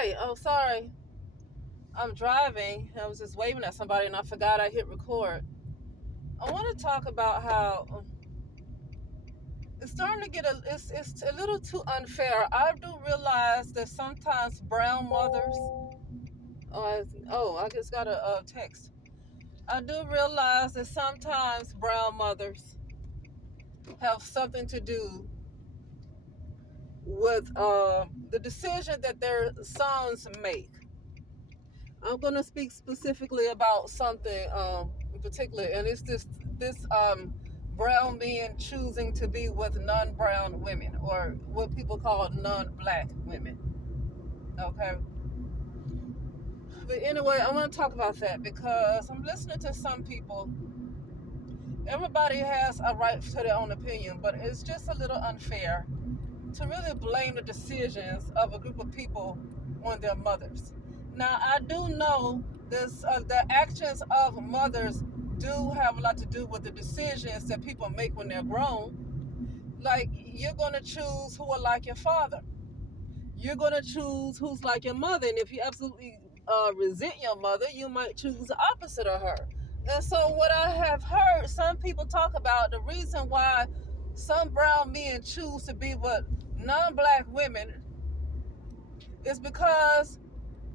Hi. Oh, sorry. I'm driving. I was just waving at somebody and I forgot I hit record. I want to talk about how it's starting to get it's a little too unfair. I do realize that sometimes brown mothers. I just got a text. I do realize that sometimes brown mothers have something to do with the decision that their sons make. I'm going to speak specifically about something in particular, and it's this brown men choosing to be with non-brown women, or what people call non-black women. Okay, but anyway, I want to talk about that because I'm listening to some people. Everybody has a right to their own opinion, but it's just a little unfair to really blame the decisions of a group of people on their mothers. Now, I do know this, the actions of mothers do have a lot to do with the decisions that people make when they're grown. Like, you're going to choose who are like your father. You're going to choose who's like your mother. And if you absolutely resent your mother, you might choose the opposite of her. And so, what I have heard some people talk about, the reason why some brown men choose to be with non-black women is because,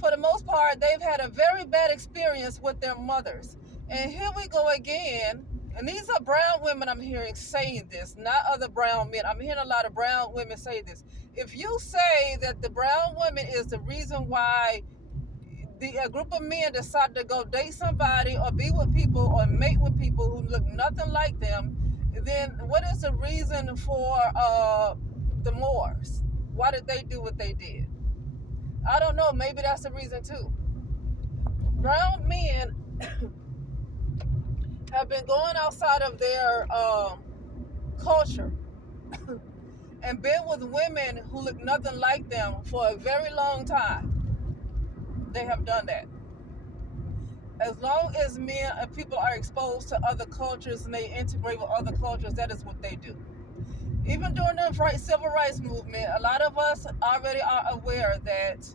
for the most part, they've had a very bad experience with their mothers. And here we go again. And these are brown women I'm hearing saying this, not other brown men. I'm hearing a lot of brown women say this. If you say that the brown woman is the reason why a group of men decide to go date somebody or be with people or mate with people who look nothing like them, then what is the reason for the Moors? Why did they do what they did? I don't know. Maybe that's the reason too. Brown men have been going outside of their culture and been with women who look nothing like them for a very long time. They have done that. As long as men and people are exposed to other cultures and they integrate with other cultures, that is what they do. Even during the civil rights movement, a lot of us already are aware that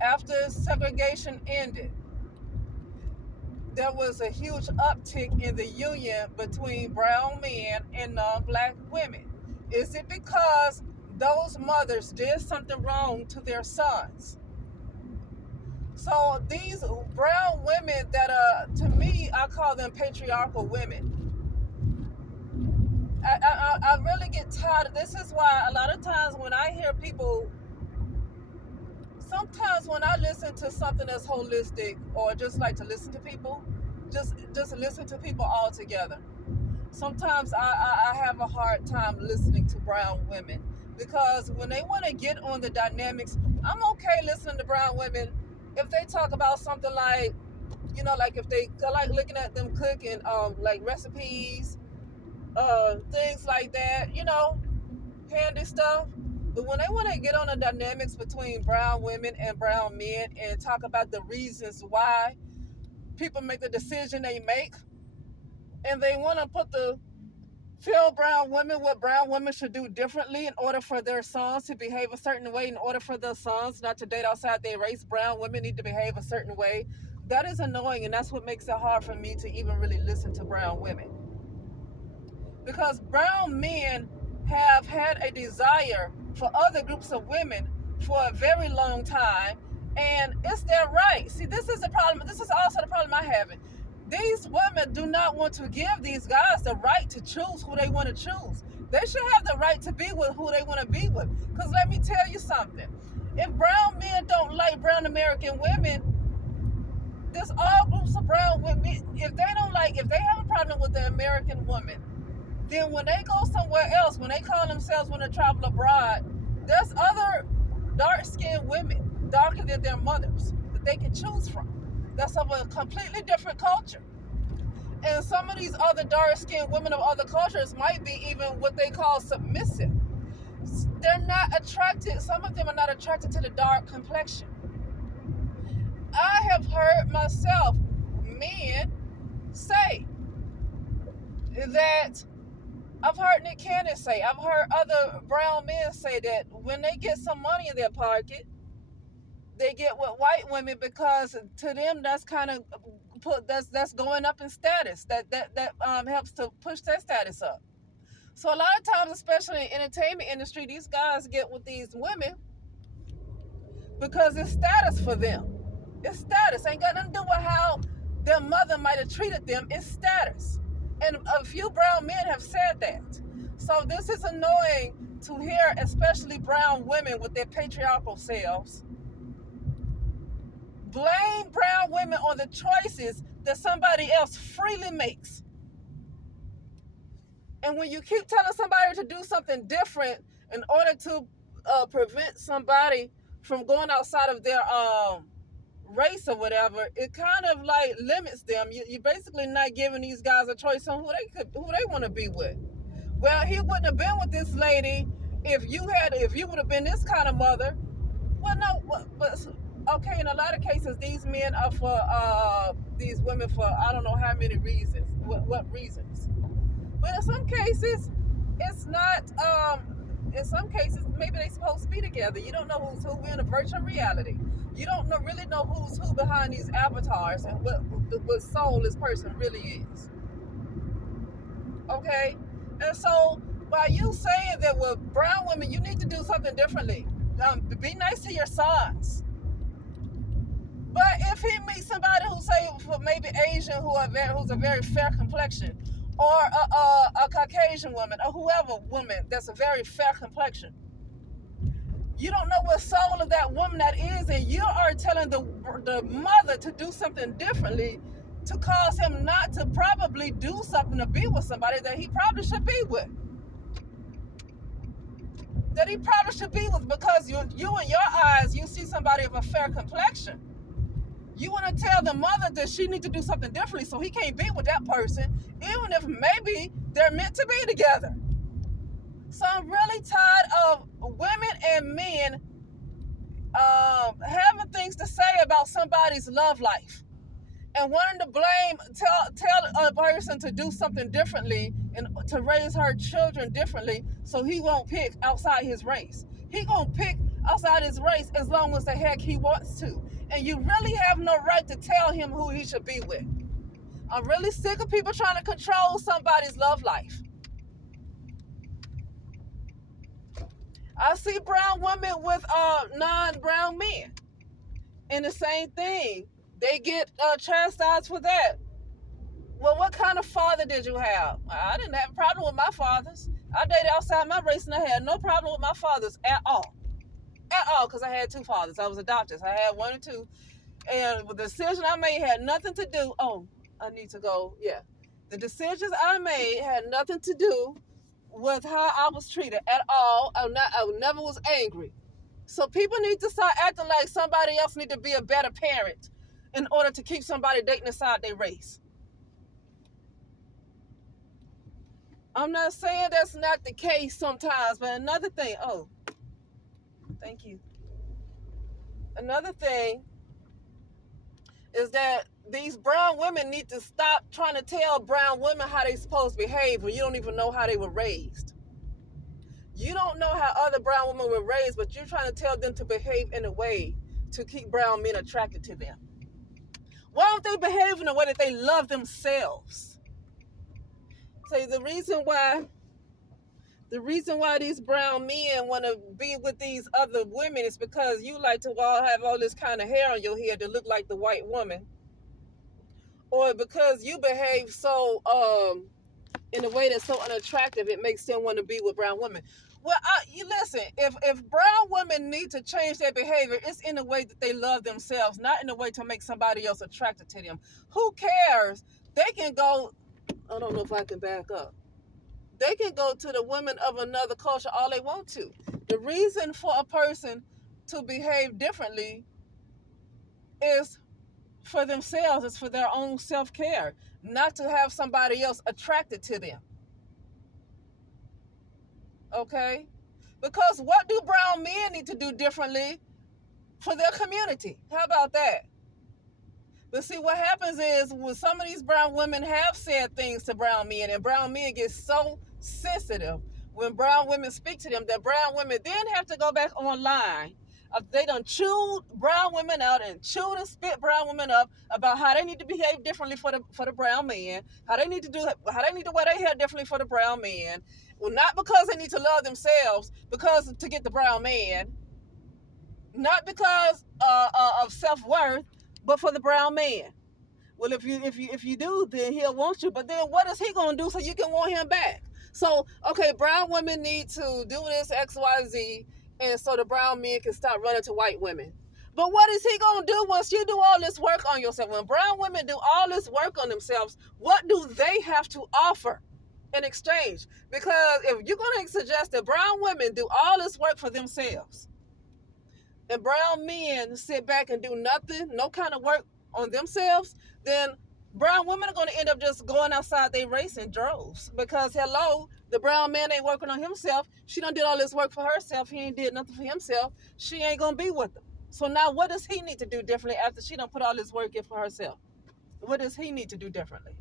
after segregation ended, there was a huge uptick in the union between brown men and non-black women. Is it because those mothers did something wrong to their sons? So these brown women that are, to me, I call them patriarchal women. I really get tired of this. Is why a lot of times when I hear people, sometimes when I listen to something that's holistic, or just like to listen to people, just listen to people all together. Sometimes I have a hard time listening to brown women because when they want to get on the dynamics, I'm okay listening to brown women if they talk about something like, like if they I like looking at them cooking, like recipes, things like that, handy stuff. But when they want to get on the dynamics between brown women and brown men and talk about the reasons why people make the decision they make, and they want to tell brown women what brown women should do differently in order for their sons to behave a certain way, in order for their sons not to date outside their race, brown women need to behave a certain way. That is annoying, and that's what makes it hard for me to even really listen to brown women. Because brown men have had a desire for other groups of women for a very long time, and it's their right. See, this is the problem. This is also the problem I have. These women do not want to give these guys the right to choose who they want to choose. They should have the right to be with who they want to be with. Because let me tell you something. If brown men don't like brown American women, there's all groups of brown women. If they have a problem with the American woman, then when they go somewhere else, when they call themselves when they travel abroad, there's other dark-skinned women, darker than their mothers, that they can choose from. That's of a completely different culture. And some of these other dark-skinned women of other cultures might be even what they call submissive. They're not attracted, some of them are not attracted to the dark complexion. I have heard myself men say that I've heard Nick Cannon say, I've heard other brown men say that when they get some money in their pocket, they get with white women because to them that's kind of that's going up in status. That helps to push their status up. So a lot of times, especially in the entertainment industry, these guys get with these women because it's status for them. It's status. Ain't got nothing to do with how their mother might have treated them. It's status. And a few brown men have said that. So this is annoying to hear, especially brown women with their patriarchal selves, blame brown women on the choices that somebody else freely makes. And when you keep telling somebody to do something different in order to prevent somebody from going outside of their race or whatever, it kind of like limits them. You're basically not giving these guys a choice on who they want to be with. Well, he wouldn't have been with this lady if you would have been this kind of mother. Well, no, but okay. In a lot of cases, these men are for these women for I don't know how many reasons. What reasons? But in some cases, it's not. In some cases, maybe they're supposed to be together. You don't know who's who. We're in a virtual reality. You don't really know who's who behind these avatars and what soul this person really is. Okay? And so, by you saying that with brown women, you need to do something differently. Be nice to your sons. But if he meets somebody who say maybe Asian who's a very fair complexion, or a Caucasian woman, or whoever woman that's a very fair complexion, you don't know what soul of that woman that is, and you are telling the mother to do something differently to cause him not to probably do something to be with somebody that he probably should be with. That he probably should be with because you in your eyes, you see somebody of a fair complexion. You want to tell the mother that she needs to do something differently so he can't be with that person, even if maybe they're meant to be together. So I'm really tired of women and men having things to say about somebody's love life and wanting to tell a person to do something differently and to raise her children differently so he won't pick outside his race. He gonna pick outside his race as long as the heck he wants to. And you really have no right to tell him who he should be with. I'm really sick of people trying to control somebody's love life. I see brown women with non-brown men. And the same thing. They get chastised for that. Well, what kind of father did you have? I didn't have a problem with my fathers. I dated outside my race and I had no problem with my fathers at all. At all, because I had two fathers. I was adopted. I had one and two. And the decision I made had nothing to do. Oh, I need to go. Yeah. The decisions I made had nothing to do with how I was treated at all. I never was angry. So people need to start acting like somebody else need to be a better parent in order to keep somebody dating inside their race. I'm not saying that's not the case sometimes, but another thing, thank you. Another thing is that these brown women need to stop trying to tell brown women how they're supposed to behave when you don't even know how they were raised. You don't know how other brown women were raised, but you're trying to tell them to behave in a way to keep brown men attracted to them. Why don't they behave in a way that they love themselves? So the reason why these brown men want to be with these other women is because you like to all have all this kind of hair on your head to look like the white woman, or because you behave so in a way that's so unattractive it makes them want to be with brown women. Well, you listen. If brown women need to change their behavior, it's in a way that they love themselves, not in a way to make somebody else attracted to them. Who cares? They can go. I don't know if I can back up. They can go to the women of another culture all they want to. The reason for a person to behave differently is for themselves. It's for their own self-care, not to have somebody else attracted to them. Okay? Because what do brown men need to do differently for their community? How about that? But see, what happens is when some of these brown women have said things to brown men, and brown men get so sensitive when brown women speak to them, that brown women then have to go back online. They done chewed brown women out and chewed and spit brown women up about how they need to behave differently for the brown man, how they need to wear their hair differently for the brown man. Well, not because they need to love themselves, because to get the brown man, not because of self-worth, but for the brown man. Well, if you do, then he'll want you. But then what is he gonna do so you can want him back? So okay, brown women need to do this X, Y, Z, and so the brown men can stop running to white women. But what is he gonna do once you do all this work on yourself? When brown women do all this work on themselves, what do they have to offer in exchange? Because if you're gonna suggest that brown women do all this work for themselves, and brown men sit back and do nothing, no kind of work on themselves, then brown women are going to end up just going outside their race in droves. Because hello, the brown man ain't working on himself. She done did all this work for herself. He ain't did nothing for himself. She ain't going to be with him. So now what does he need to do differently after she done put all this work in for herself? What does he need to do differently?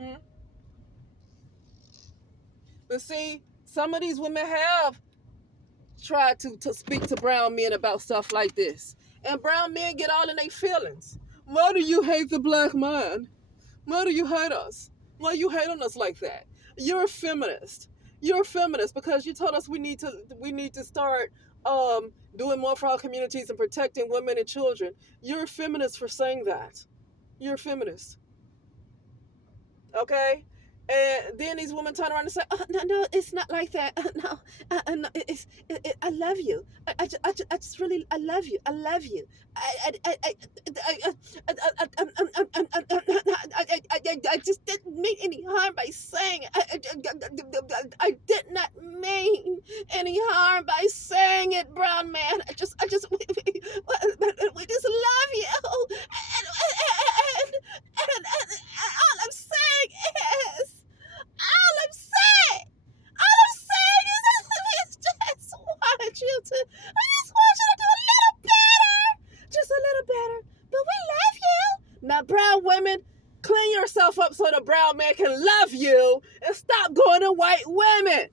Hmm? But see, some of these women have tried to speak to brown men about stuff like this. And brown men get all in their feelings. Why do you hate the black man? Why do you hate us? Why you hate on us like that? You're a feminist. You're a feminist because you told us we need to start doing more for our communities and protecting women and children. You're a feminist for saying that. You're a feminist. Okay? And then these women turn around and say, "Oh, no, it's not like that. No, no, I love you. I just really, I love you. I love you. I just didn't mean any harm by saying it. I did not mean any harm by saying it, brown man. We just love you. And all I'm saying is, all I'm saying, all I'm saying is, I just wanted you to, I just want you to do a little better, just a little better. But we love you. Now, brown women, clean yourself up so the brown man can love you and stop going to white women.